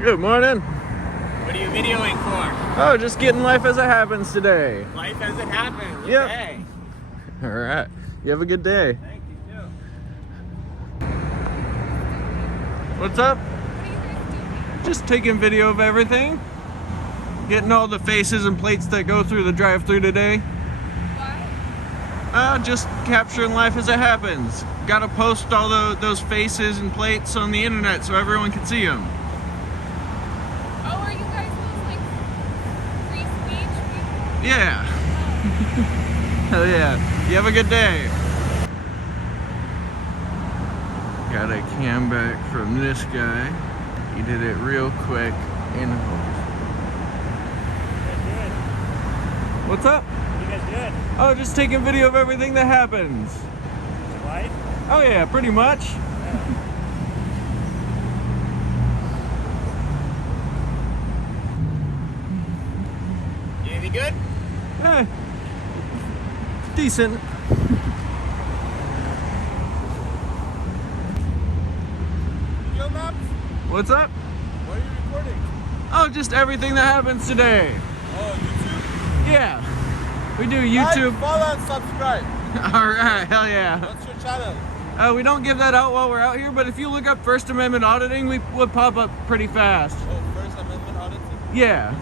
Good morning. What are you videoing for? Oh, just getting life as it happens today. Life as it happens. Yep. Okay. All right. You have a good day. Thank you too. What's up? Just taking video of everything. Getting all the faces and plates that go through the drive-thru today. What? Just capturing life as it happens. Gotta post all those faces and plates on the internet so everyone can see them. Oh, are you guys those like free speech people? Yeah. Hell yeah. You have a good day. Got a cam back from this guy. He did it real quick in hopes. What's up? You guys good? Oh, just taking video of everything that happens. Life? Oh yeah, pretty much. You anything good? Decent. Yo, Maps? What's up? What are you recording? Oh, just everything that happens today. Oh, YouTube? Yeah. We do YouTube. Like, follow, and subscribe. Alright, hell yeah. What's your channel? We don't give that out while we're out here, but if you look up First Amendment auditing, we would pop up pretty fast. Oh, First Amendment auditing? Yeah.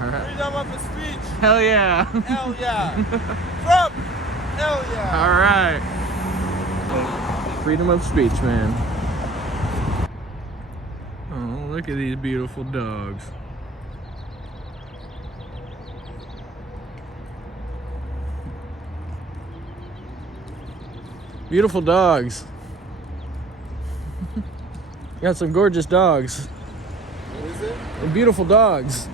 Alright. Freedom of speech. Hell yeah. Hell yeah. Trump. Hell yeah. Alright. Freedom of speech, man. Oh, look at these beautiful dogs. Beautiful dogs. Got some gorgeous dogs. What is it? And beautiful dogs.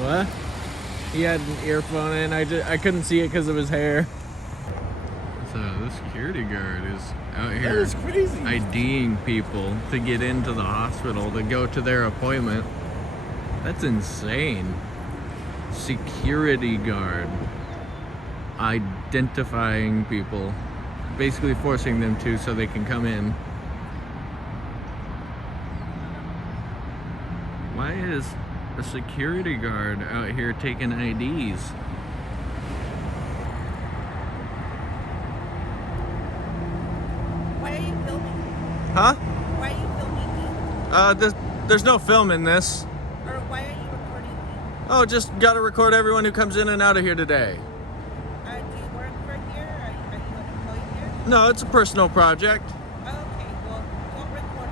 What? He had an earphone in. I couldn't see it because of his hair. So the security guard is out That here is crazy. IDing people to get into the hospital to go to their appointment. That's insane. Security guard identifying people, basically forcing them to so they can come in. Why is a security guard out here taking IDs? Why are you filming? Huh? Why are you filming me? There's no film in this. Or why are you recording me? Oh, just gotta record everyone who comes in and out of here today. Do you work for here? Are you an employee here? No, it's a personal project. Oh, okay, well, don't record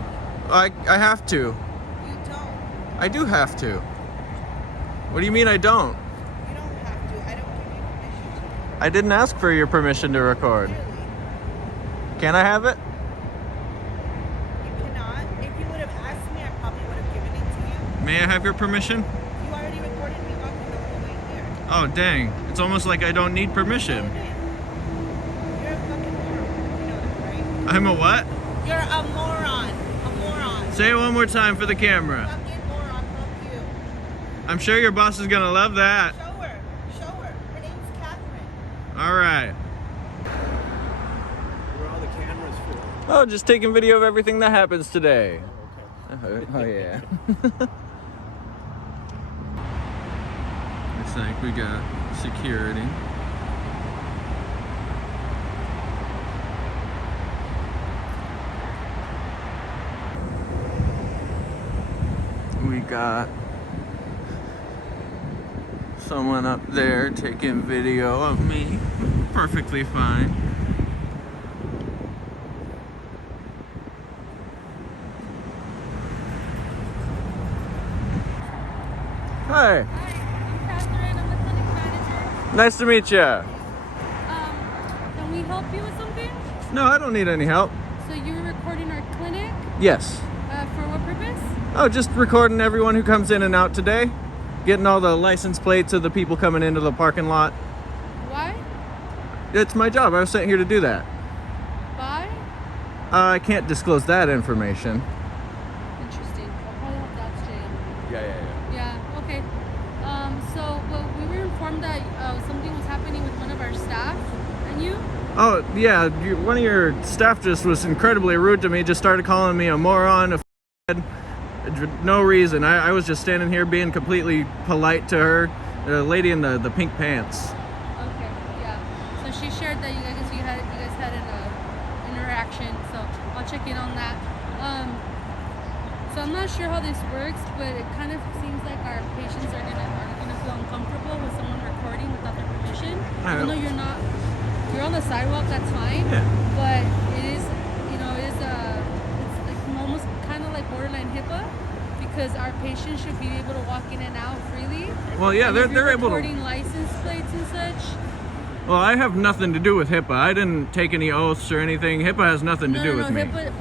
me. I have to. You don't. I do have to. What do you mean I don't? You don't have to. I don't give you permission to. I didn't ask for your permission to record. Really? Can I have it? You cannot. If you would have asked me, I probably would have given it to you. May I have your permission? You already recorded me walking all the way here. Oh, dang. It's almost like I don't need permission. You're a fucking moron. You know that, right? I'm a what? You're a moron. A moron. Say it one more time for the camera. Fucking moron. Fuck you. I'm sure your boss is gonna love that. Show her. Show her. Her name's Catherine. All right. Where are all the cameras for? Oh, just taking video of everything that happens today. Okay. Oh yeah. Looks like we got security. We got someone up there taking video of me. Perfectly fine. Hi. Hi, I'm Catherine. I'm the clinic manager. Nice to meet you. Can we help you with something? No, I don't need any help. So you were recording our clinic. Yes. For what purpose? Oh, just recording everyone who comes in and out today. Getting all the license plates of the people coming into the parking lot. Why? It's my job. I was sent here to do that. Why? I can't disclose that information. Interesting. I'll probably have that straight. Yeah. Yeah, okay. So, well, we were informed that something was happening with one of our staff and you. Oh, yeah, one of your staff just was incredibly rude to me, just started calling me a moron, a f***head, no reason. I was just standing here being completely polite to her, the lady in the pink pants. Okay, yeah. So she shared that you guys had an interaction, so I'll check in on that. So I'm not sure how this works, but it kind of seems like our patients are gonna feel uncomfortable with someone recording without their permission. Even though you're on the sidewalk, that's fine. Yeah. But it is, it's like almost kind of like borderline HIPAA, because our patients should be able to walk in and out freely. Well, yeah, And if they're you're able to. recording license plates and such. Well, I have nothing to do with HIPAA. I didn't take any oaths or anything. HIPAA has nothing to do with me. HIPAA,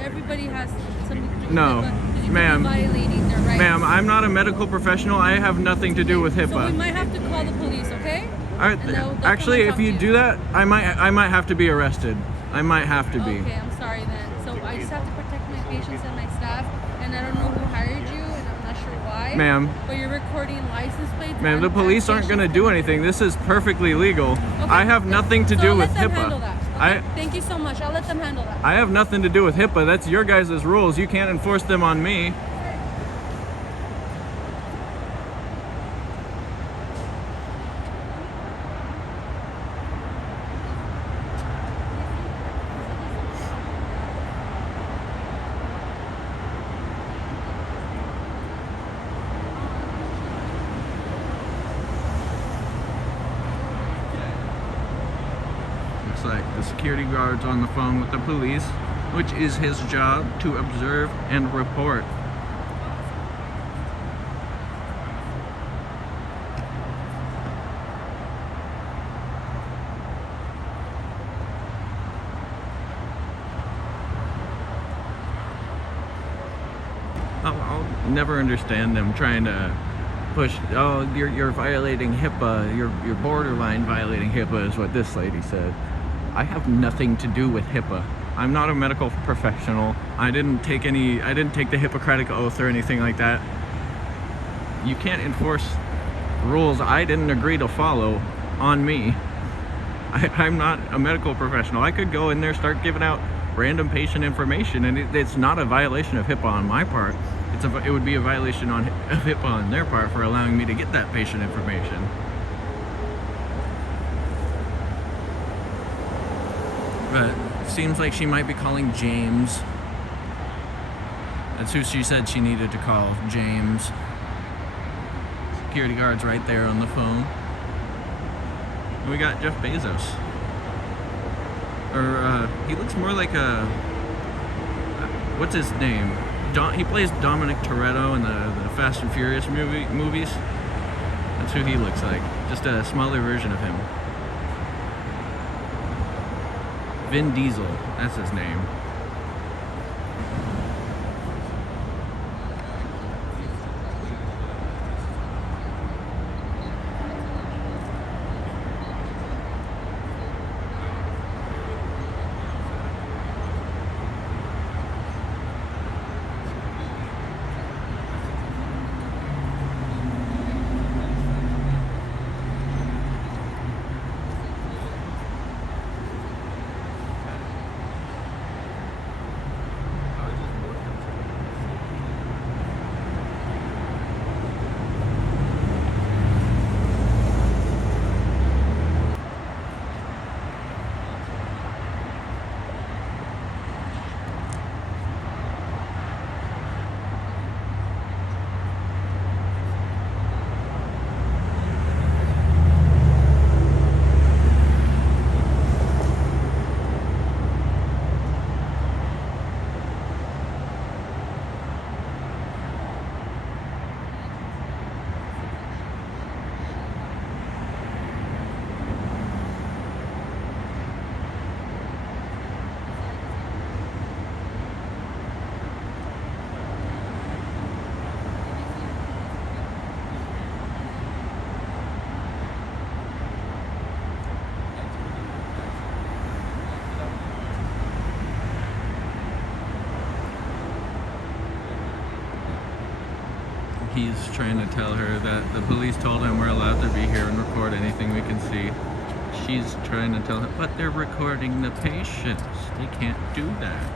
everybody has something to do with No, HIPAA. You ma'am. Violating their rights. Ma'am, I'm not a medical professional. I have nothing to do with HIPAA. So we might have to call the police, okay? All right. And they'll Actually, come and if talk to you do that, I might have to be arrested. I might have to be. Okay, I'm sorry then. So I just have to protect my patients and my staff, and I don't know who hired you, and I'm not sure why. Ma'am. But you're recording license plates. Ma'am, the police aren't going to do anything. This is perfectly legal. Okay. I have nothing to do with I'll let them HIPAA. handle that. Okay? Thank you so much. I'll let them handle that. I have nothing to do with HIPAA. That's your guys' rules. You can't enforce them on me. Looks like the security guard's on the phone with the police, which is his job to observe and report. I'll never understand them trying to push, oh, you're violating HIPAA, you're borderline violating HIPAA is what this lady said. I have nothing to do with HIPAA. I'm not a medical professional. I didn't take the Hippocratic oath or anything like that. You can't enforce rules I didn't agree to follow on me. I'm not a medical professional. I could go in there, start giving out random patient information, and it's not a violation of HIPAA on my part. It would be a violation of HIPAA on their part for allowing me to get that patient information. But it seems like she might be calling James. That's who she said she needed to call, James. Security guard's right there on the phone. And we got Jeff Bezos. Or, he looks more like a... What's his name? He plays Dominic Toretto in the Fast and Furious movies. That's who he looks like. Just a smaller version of him. Vin Diesel, that's his name. He's trying to tell her that the police told him we're allowed to be here and record anything we can see. she's trying to tell him, but they're recording the patients. They can't do that.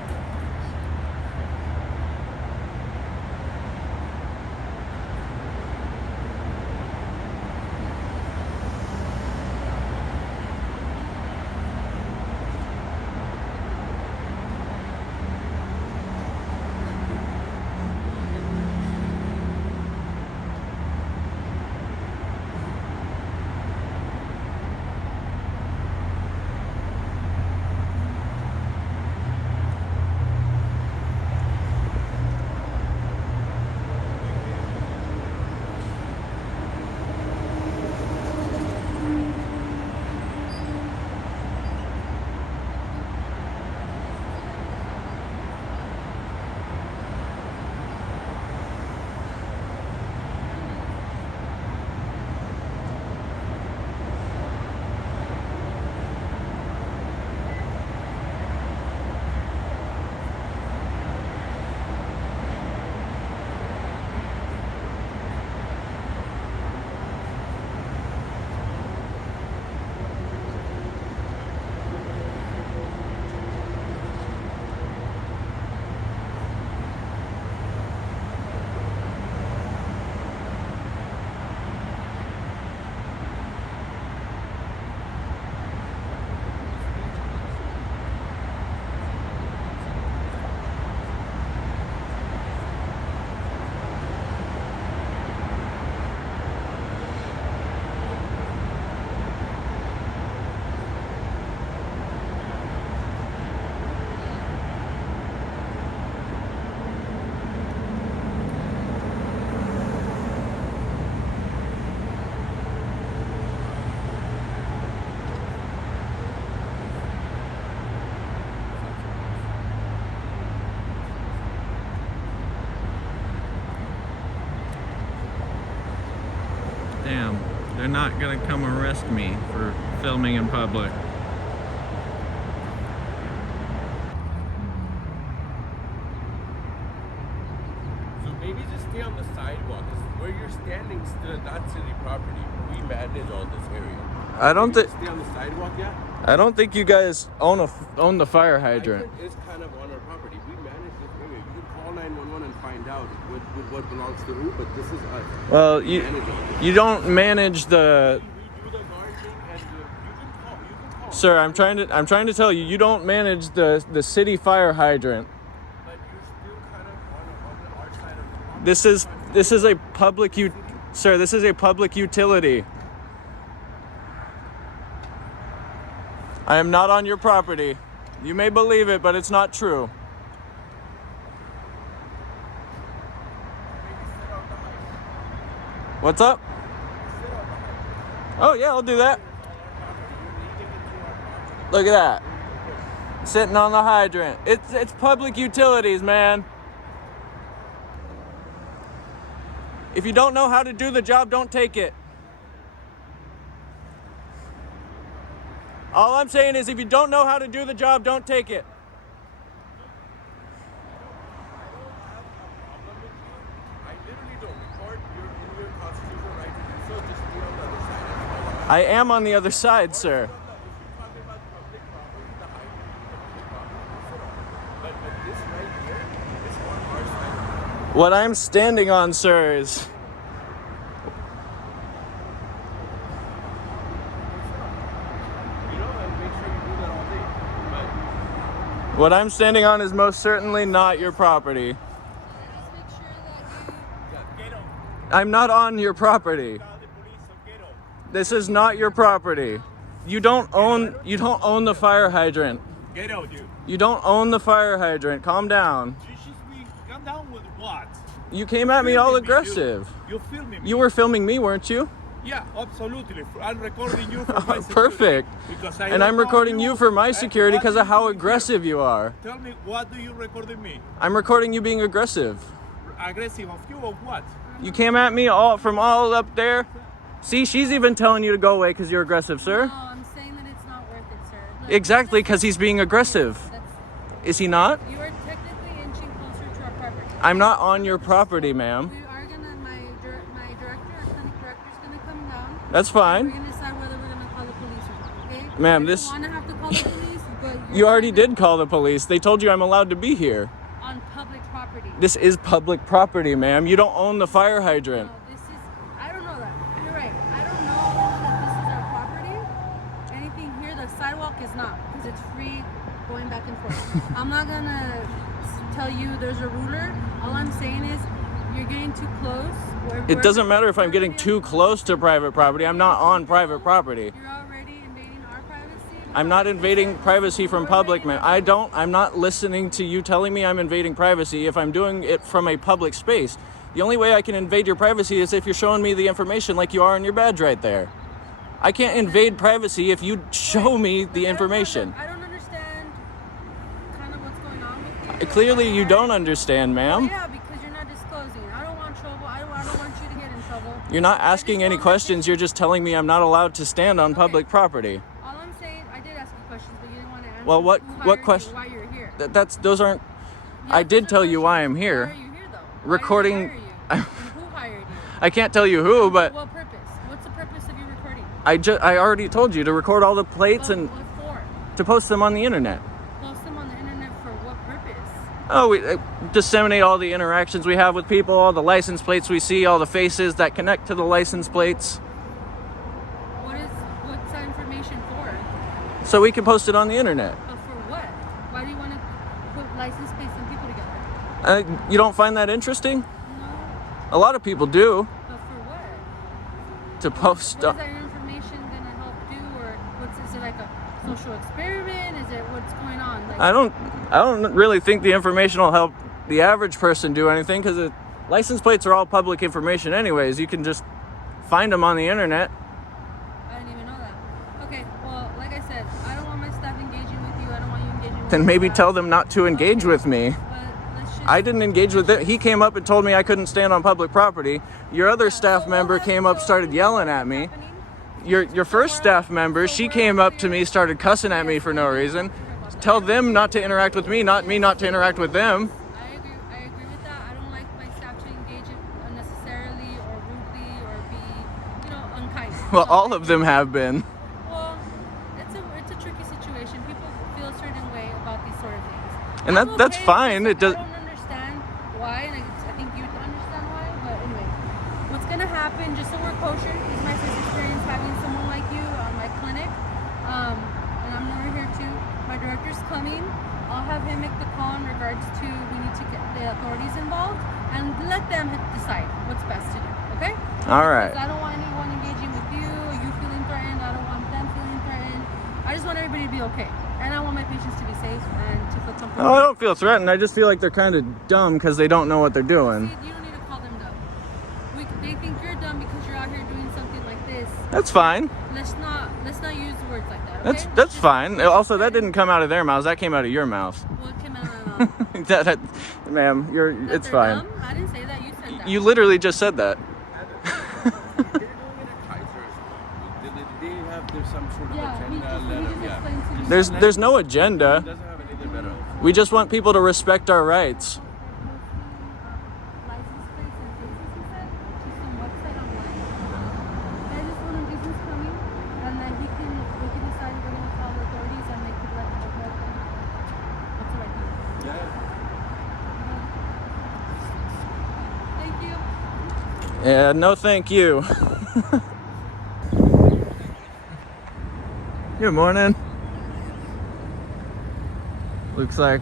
Damn, they're not gonna come arrest me for filming in public. So maybe just stay on the sidewalk. 'Cause where you're standing still, that's city property. We manage all this area. I don't Maybe think just stay on the sidewalk, yeah? I don't think you guys own the fire hydrant. Hydrant is kind of on our property. We manage this area. You can call 911 and find out what belongs to who, but this is us. Well, We manage all this. you don't manage the. We do the guarding and you can call. Sir, I'm trying to tell you, you don't manage the city fire hydrant. But you're still kind of on our side of the property. This is a public sir, this is a public utility. I am not on your property. You may believe it, but it's not true. What's up? Oh yeah, I'll do that. Look at that. Sitting on the hydrant. It's public utilities, man. If you don't know how to do the job, don't take it. All I'm saying is if you don't know how to do the job, don't take it. I literally don't record. You're in your constitutional right to do so. Just be on the other side. That's all. I am on the other side, sir. If you're talking about public property, the hydrant is public property. But this right here is on our side. What I'm standing on, sir, is... You know, and make sure you do that all day. But What I'm standing on is most certainly not your property. Just make sure that you. I'm not on your property. This is not your property. You don't own the fire hydrant. Get out, dude. You don't own the fire hydrant. Calm down. Come down with what? You came at me all Filming aggressive. You filming me. You were filming me, weren't you? Yeah, absolutely. I'm recording you for my security. Perfect. Because I And don't I'm know recording you for my and security what because do of you how do here? aggressive you are. Tell me, what do you recording me? I'm recording you being aggressive. Aggressive of you or what? You came at me from all up there. See, she's even telling you to go away because you're aggressive, sir. No, I'm saying that it's not worth it, sir. Look, Exactly, because he's being aggressive. That's, Is he not? you are technically inching closer to our property. I'm not on your property, ma'am. We are gonna, my director, our clinic director is gonna come down. That's We're fine. gonna decide whether we're gonna call the police or not, okay? Ma'am, I this don't want to have to call the police, but you already did call the police. They told you I'm allowed to be here. on public property. This is public property, ma'am. You don't own the fire hydrant. No, this is. I don't know that. You're right. I don't know that this is our property. Anything here, the sidewalk is not, because it's free going back and forth. I'm not gonna tell you there's a ruler. All I'm saying is you're getting too close. It doesn't matter if I'm getting too close to private property. I'm not on private property. You're already invading our privacy. I'm not invading privacy from public, man. I'm not listening to you telling me I'm invading privacy if I'm doing it from a public space. The only way I can invade your privacy is if you're showing me the information like you are on your badge right there. I can't invade privacy if you show me the information. I don't understand kind of what's going on with you. Clearly you don't understand, ma'am. Yeah, because you're not disclosing. I don't want trouble. I don't want you to get in trouble. You're not asking any questions. You're just telling me I'm not allowed to stand on public property. All I'm saying, I did ask you questions, but you didn't want to answer. Well, what Who hired you, question? Why you're here? Those aren't. Yeah, I did those are tell you why questions. I'm here. Why are you here, though? Recording- Why did they hire you? And who hired you? I can't tell you who, but What purpose? What's the purpose of you recording? I already told you to record all the plates and What for? to post them on the internet. Post them on the internet for what purpose? Oh, we disseminate all the interactions we have with people, all the license plates we see, all the faces that connect to the license plates, What's that information for? so we can post it on the internet. But for what? Why do you want to put license plates and people together? You don't find that interesting? No. A lot of people do. But for what? To post. What is that information gonna help do, or is it like a social experiment? Is it what's going on? Like, I don't really think the information will help the average person do anything, because license plates are all public information anyways. You can just find them on the internet. I didn't even know that. Okay, well, like I said, I don't want my staff engaging with you. I don't want you engaging with Then my maybe staff. tell them not to engage Okay, with me. But let's just, I didn't engage with it. He came up and told me I couldn't stand on public property. Your other staff member came up, started yelling at me. Your first staff member, she came up to me, started cussing at me for no reason. Tell them not to interact with me, not me not to interact with them. I agree with that. I don't like my staff to engage unnecessarily or rudely or be, unkind. Well, So all of them have been. Well, it's a tricky situation. People feel a certain way about these sort of things. And I'm that's okay, fine. because It does. I don't understand why, and I think you understand why. But anyway, what's gonna happen? Just so we're kosher, this is my first experience having someone like you on my clinic, and I'm never here too. My director's coming. I'll have him make the call in regards to we need to get the authorities involved and let them decide what's best to do. Okay? All right. Because I don't want anyone engaging with you, you feeling threatened. I don't want them feeling threatened. I just want everybody to be okay. And I want my patients to be safe and to feel comfortable. Oh, I don't feel threatened. I just feel like they're kind of dumb because they don't know what they're doing. See, you don't need to call them dumb. They think you're dumb because you're out here doing something like this. That's fine. Let's not use words like that. Okay? That's fine. Also, that didn't come out of their mouths. That came out of your mouth. What came out of my mouth? Ma'am, That it's they're fine. dumb? I didn't say that. You said that. You literally just said that. They're going in a Kaiser. They have there's some sort of Yeah, he agenda. just explained to me. There's no agenda. Doesn't have anything better. We just want people to respect our rights. License plates and things, he said, to some website online. I just want him business coming, and then we can decide if we're gonna call the authorities and make people like what's the right thing. Thank you. Yeah, no thank you. Good morning. Looks like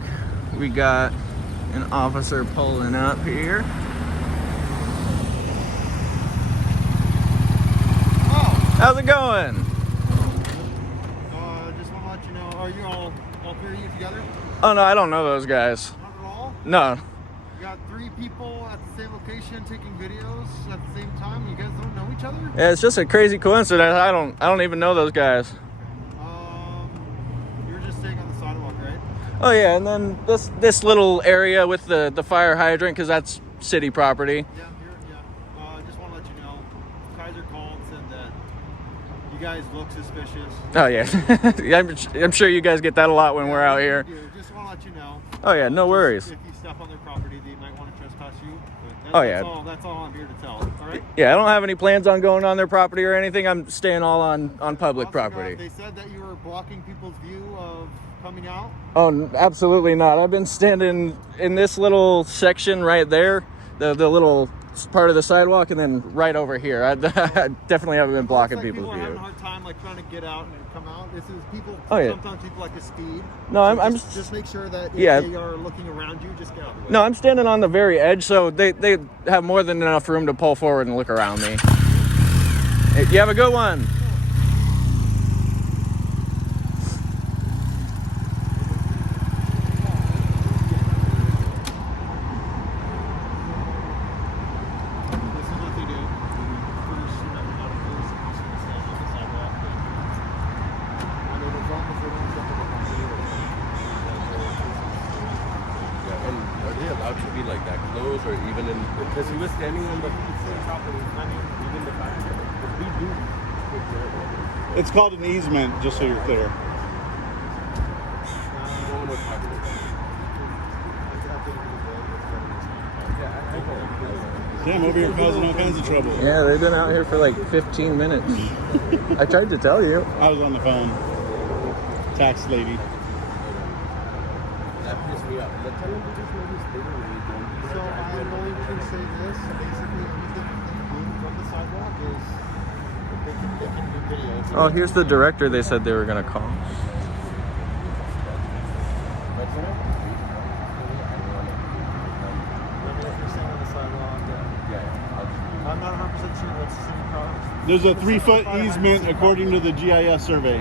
we got an officer pulling up here. How's it going? Just want to let you know, are you all three of you together? Oh no, I don't know those guys. Not at all? No. You got three people at the same location taking videos at the same time. You guys don't know each other? Yeah, it's just a crazy coincidence. I don't even know those guys. You were just staying on the sidewalk, right? Oh yeah, and then this little area with the fire hydrant, because that's city property. Yeah, I just want to let you know, Kaiser called, said that you guys look suspicious. Oh yeah, I'm sure you guys get that a lot when we're out here. You do. Just want to let you know. Oh yeah, no worries. If you step on their property, they might want to trespass you. Oh, yeah. That's all I'm here to tell. All right. Yeah, I don't have any plans on going on their property or anything. I'm staying all on public Also, property. they said that you were blocking people's view of coming out. Oh, absolutely not. I've been standing in this little section right there, the little part of the sidewalk, and then right over here. I definitely haven't been blocking Looks like people's people are having view. a hard time like trying to get out and come out. This is people. Oh, yeah. Sometimes people like to speed. No, I'm just make sure that if Yeah. they are looking around you, just get out of the way. No, I'm standing on the very edge, so they have more than enough room to pull forward and look around me. Hey, you have a good one. This is what they do. First, you know, not a police officer to stand on the sidewalk. I mean, as long as they don't jump in the Yeah, and are they allowed to be like that close or even in? Because he was standing on the property. I mean, even the back. But we do. It's called an easement, just so you're clear. Damn, over here causing all kinds of trouble. Yeah, they've been out here for like 15 minutes. I tried to tell you. I was on the phone. Tax lady. That pissed me off. Let's tell them to just maybe stay where we don't. So I'm going to say this. Basically, anything they can do from the sidewalk is they can do videos. Oh, here's the director they said they were going to call. I'm not 100% sure what's the city promise. There's a 3-foot easement according to the GIS survey.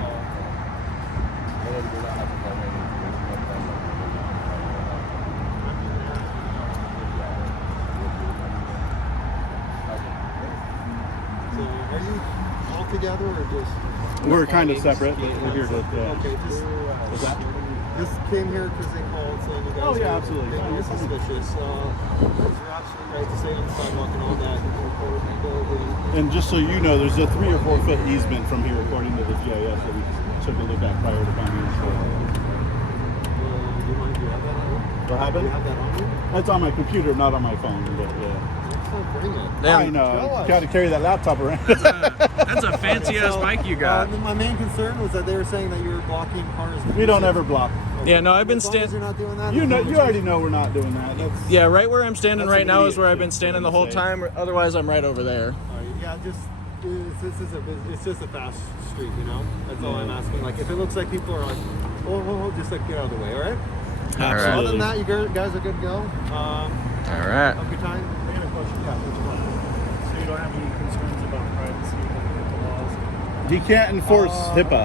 So are you all together or just? We're kind of separate, but we're here to. Okay, just came here because they called saying you guys Oh, yeah, are absolutely. being suspicious. You're absolutely right to stay on the sidewalk and all that. And just so you know, there's a 3 or 4 foot easement from here according to the GIS that we took a look at prior to coming. So. Do you mind if you have that on you? What Do happened? you have that on you? That's on my computer, not on my phone. But yeah. So bring it. I know. Got to carry that laptop around. That's a fancy ass bike you got. My main concern was that they were saying that you were blocking cars. We don't ever block. Yeah, no, I've been As long as standing. you're not doing that. You know, you already know we're not doing that. That's, Yeah, right where I'm standing That's right an now is idiot where I've shit been standing for the whole them to say. time. Otherwise, I'm right over there. Yeah, it's just a fast street, you know. That's all I'm asking. Like, if it looks like people are like, oh, just like get out of the way, all right? All Other right. than that, you guys are good to go. All right. Have a good time. I got a question. Yeah, what you want? So you don't have any concerns about privacy with the laws? he can't enforce HIPAA.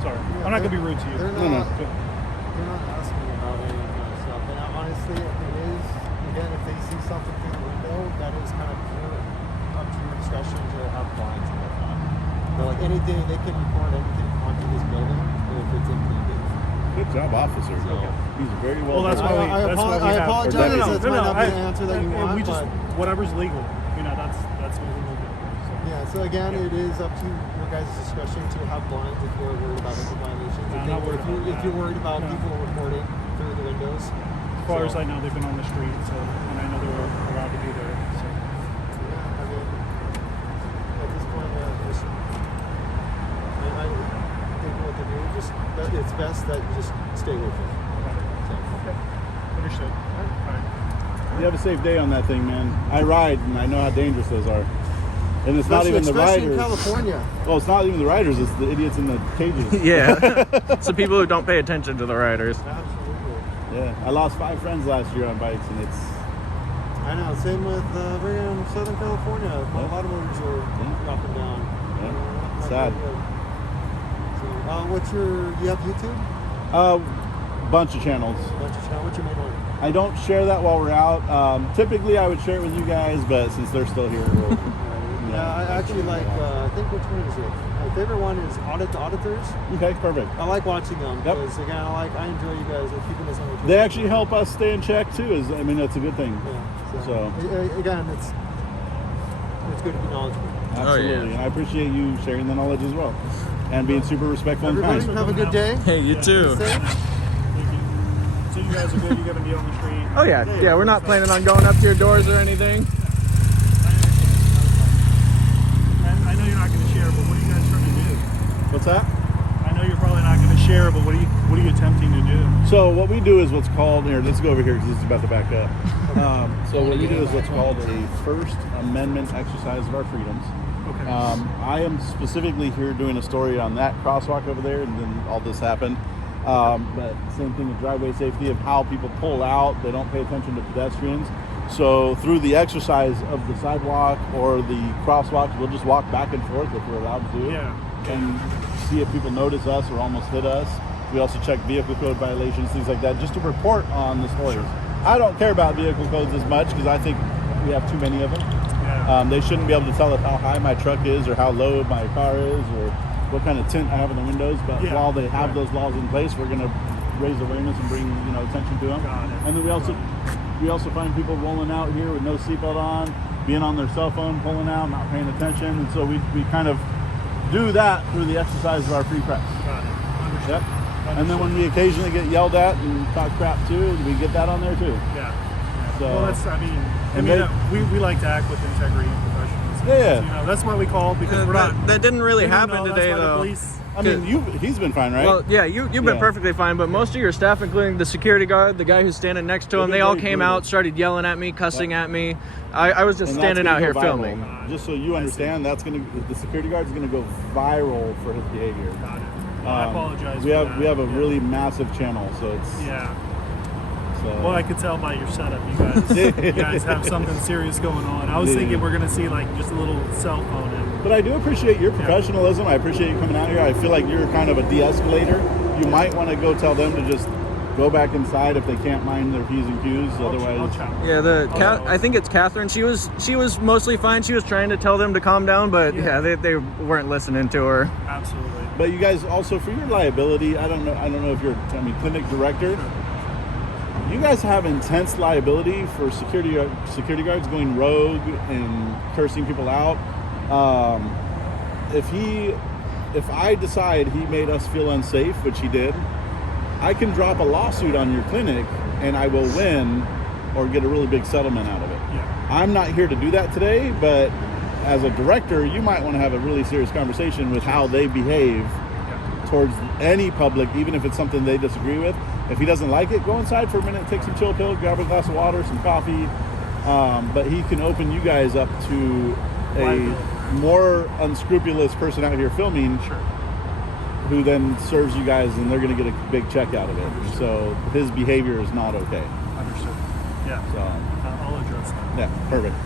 Sorry, I'm not gonna be rude to you. They're No, no. They're not asking about any kind of stuff. And honestly, it is, again, if they see something through the window, that is kind of up to your discretion to have blinds and whatnot. But like anything, they can report anything onto this building if it's implemented. Good job, officer. He's very well. Well, that's done. why we. I that's why we I have. apologize. No, That might not be the answer that you and want. we just but whatever's legal. You know, that's what we will do. So. yeah, so again, it is up to your guys' discretion to have blinds if you're worried about any violations. I'm not worried about If that. you're worried about No. people reporting through the windows. As far as I know, they've been on the street, so and I know they were allowed to be there. So. Yeah, I mean, at this point, I think what to do, just that it's best that you just stay with it. Okay. Understood. All right. You have a safe day on that thing, man. I ride, and I know how dangerous those are. And it's not even the Especially in riders. California. Well, it's not even the riders. It's the idiots in the cages. Yeah. It's the people who don't pay attention to the riders. Absolutely. Yeah, I lost 5 friends last year on bikes, and it's I know. Same with we're in Southern California. A lot of motors are up and down. Yeah. Not Sad. very good. So, what's your? Do you have YouTube? bunch of channels. What's your main one? I don't share that while we're out. Typically, I would share it with you guys, but since they're still here, we'll, Yeah, I actually like. I think which one is it? My favorite one is Auditors. Okay, perfect. I like watching them Yep. because again, I enjoy you guys keeping this on the. They actually help us stay in check too. That's a good thing. Yeah. So. Again, it's good to be knowledgeable. Absolutely, yeah. and I appreciate you sharing the knowledge as well, and being super respectful and Everybody kind. have a good day. Hey, you too. Stay safe. So you guys are good? You're gonna be on the street? Oh yeah, yeah. We're not planning on going up to your doors or anything. And I know you're not gonna share, but what are you guys trying to do? What's that? I know you're probably not gonna share, but what are you attempting to do? So what we do is what's called here. Let's go over here because this is about to back up. So what we do is what's called a First Amendment exercise of our freedoms. Okay. I am specifically here doing a story on that crosswalk over there, and then all this happened. But same thing with driveway safety, of how people pull out, they don't pay attention to pedestrians. So through the exercise of the sidewalk or the crosswalks, we'll just walk back and forth if we're allowed to do. Yeah. And see if people notice us or almost hit us. We also check vehicle code violations, things like that, just to report on the stories. I don't care about vehicle codes as much because I think we have too many of them. Yeah. They shouldn't be able to tell us how high my truck is or how low my car is or what kind of tint I have in the windows. But Yeah, while they have right. those laws in place, we're going to raise awareness and bring attention to them. Got it. And then we also find people rolling out here with no seatbelt on, being on their cell phone, pulling out, not paying attention. And so we kind of do that through the exercise of our free press. Got it. Understood. Yep. And then when we occasionally get yelled at and talk crap too, we get that on there too. Yeah. So, Well, that's. I mean, and we like to act with integrity and professionalism. Yeah. You know, that's why we call because we're not. That didn't really we don't happen know, that's today why the though. police- I mean, he's been fine, right? Well, yeah, you've been Yeah. perfectly fine, but most of your staff, including the security guard, the guy who's standing next to They've him, been they all very came brutal. out, started yelling at me, cussing at me. I was just And that's standing gonna out go here viral. filming. Just so you understand, the security guard is going to go viral for his behavior. Got it. Well, I apologize. We for have that. we have a really massive channel, so it's Yeah. so. Well, I could tell by your setup, you guys have something serious going on. I was Yeah. thinking we're gonna see like just a little cell phone and But I do appreciate your professionalism. I appreciate you coming out here. I feel like you're kind of a de-escalator. You might want to go tell them to just go back inside if they can't mind their P's and Q's. I'll Otherwise, challenge. Yeah, I think it's Catherine. She was mostly fine. She was trying to tell them to calm down, but Yeah. they weren't listening to her. Absolutely. but you guys also for your liability. I don't know if you're clinic director. You guys have intense liability for security guards going rogue and cursing people out. If I decide he made us feel unsafe, which he did, I can drop a lawsuit on your clinic and I will win or get a really big settlement out of it. Yeah. I'm not here to do that today, but as a director, you might want to have a really serious conversation with how they behave towards any public, even if it's something they disagree with. If he doesn't like it, go inside for a minute, take some chill pill, grab a glass of water, some coffee. But he can open you guys up to a more unscrupulous person out here filming, Sure. who then serves you guys, and they're going to get a big check out of it. So his behavior is not okay. Understood. Yeah. So I'll address that. yeah, perfect.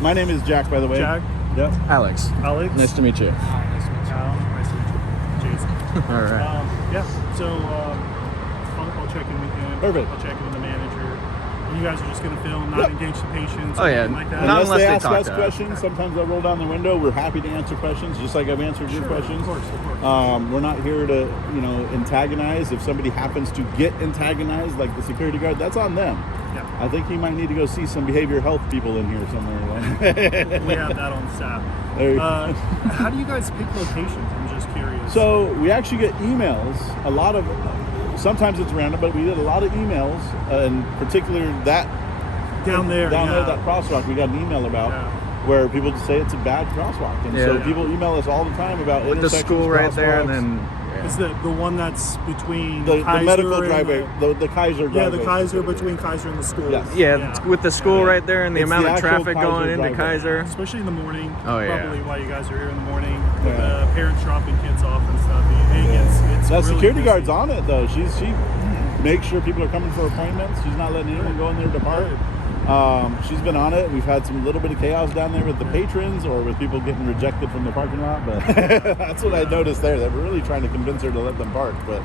My name is Jack, by the way. Jack. Yep. Alex, Alex. nice to meet you. Nice to meet you. Al. Nice to meet you. Jason. All right. Yeah. So I'll check in with him. Perfect. I'll check in with the manager. And you guys are just gonna film, not engage the patients. Oh, yeah. anything like that. Not Unless unless they they ask talk us to us. questions, sometimes they'll roll down the window. We're happy to answer questions, just like I've answered your Sure, questions. Of course. We're not here to, antagonize. If somebody happens to get antagonized, like the security guard, that's on them. Yeah. I think you might need to go see some behavioral health people in here somewhere. We have that on staff. There you- How do you guys pick locations? I'm just curious. So we actually get emails. Sometimes it's random, but we get a lot of emails, in particular that down there, that crosswalk we got an email about. Yeah. Where people just say it's a bad crosswalk, and so Yeah. people email us all the time about With the intersections, school right there, and crosswalks. then Is the one that's between the Kaiser medical and driveway, the Kaiser driveway. Yeah, the Kaiser between Kaiser and the school. Yes. yeah, with the school right there and the It's amount the of actual traffic Kaiser going into driveway. Kaiser. Especially in the morning. Oh, yeah. Probably why you guys are here in the morning. With Yeah. the parents dropping kids off and stuff. It's That really security busy. guard's on it though. She makes sure people are coming for appointments. She's not letting anyone go in there to depart. She's been on it. We've had some little bit of chaos down there with the patrons or with people getting rejected from the parking lot, but that's what I noticed there. They were really trying to convince her to let them park, but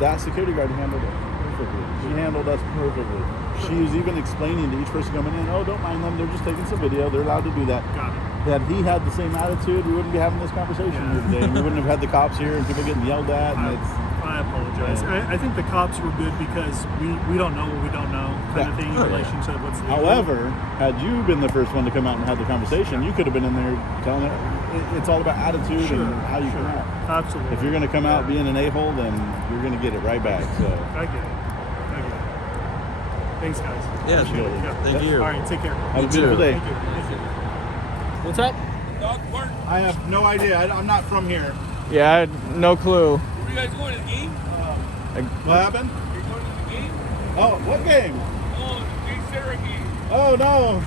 that security guard handled it perfectly. She handled us perfectly. She was even explaining to each person coming in, "Oh, don't mind them. They're just taking some video. They're allowed to do that." Got it. Had he had the same attitude, we wouldn't be having this conversation here today. We wouldn't have had the cops here and people getting yelled at. And I apologize. I think the cops were good because we don't know what we don't know. kind of thing in Oh, yeah. relation to what's legal. However, had you been the first one to come out and have the conversation, you could have been in there telling her it's all about attitude Sure, and how you sure. come out. Absolutely. If you're going to come out being an a-hole, then you're going to get it right back. So I get it. I get it. Thanks, guys. Yeah, Absolutely. thank you. All right, take care. have a You beautiful too. day. Thank you. Thank you. What's up? I have no idea. I'm not from here. Yeah, I had no clue. Where you guys going to the game? What happened? You're going to the game? Oh, what game? Oh, the Jay Sarah game. Oh, no.